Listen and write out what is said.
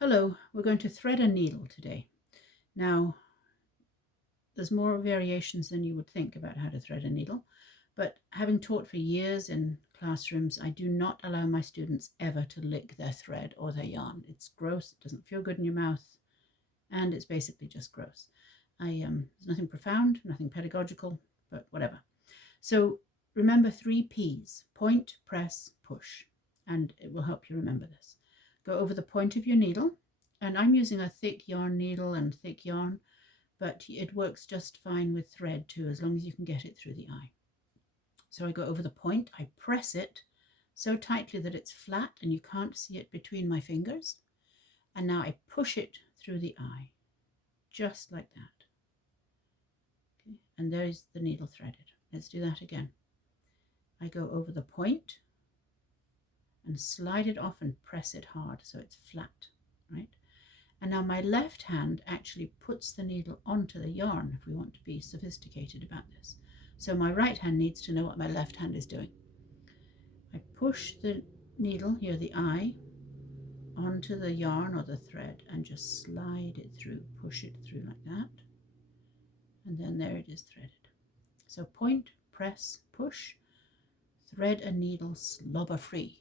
Hello, we're going to thread a needle today. Now, there's more variations than you would think about how to thread a needle, but having taught for years in classrooms, I do not allow my students ever to lick their thread or their yarn. It's gross, it doesn't feel good in your mouth, and it's basically just gross. There's nothing profound, nothing pedagogical, but whatever. So remember 3 P's: point, press, push, and it will help you remember this. Go over the point of your needle, and I'm using a thick yarn needle and thick yarn, but it works just fine with thread too, as long as you can get it through the eye. So I go over the point, I press it so tightly that it's flat and you can't see it between my fingers, and now I push it through the eye, just like that. Okay. And there's the needle threaded. Let's do that again. I go over the point and slide it off and press it hard so it's flat, right? And now my left hand actually puts the needle onto the yarn if we want to be sophisticated about this. So my right hand needs to know what my left hand is doing. I push the needle, here the eye, onto the yarn or the thread and just slide it through, push it through like that. And then there it is threaded. So point, press, push, thread a needle slobber free.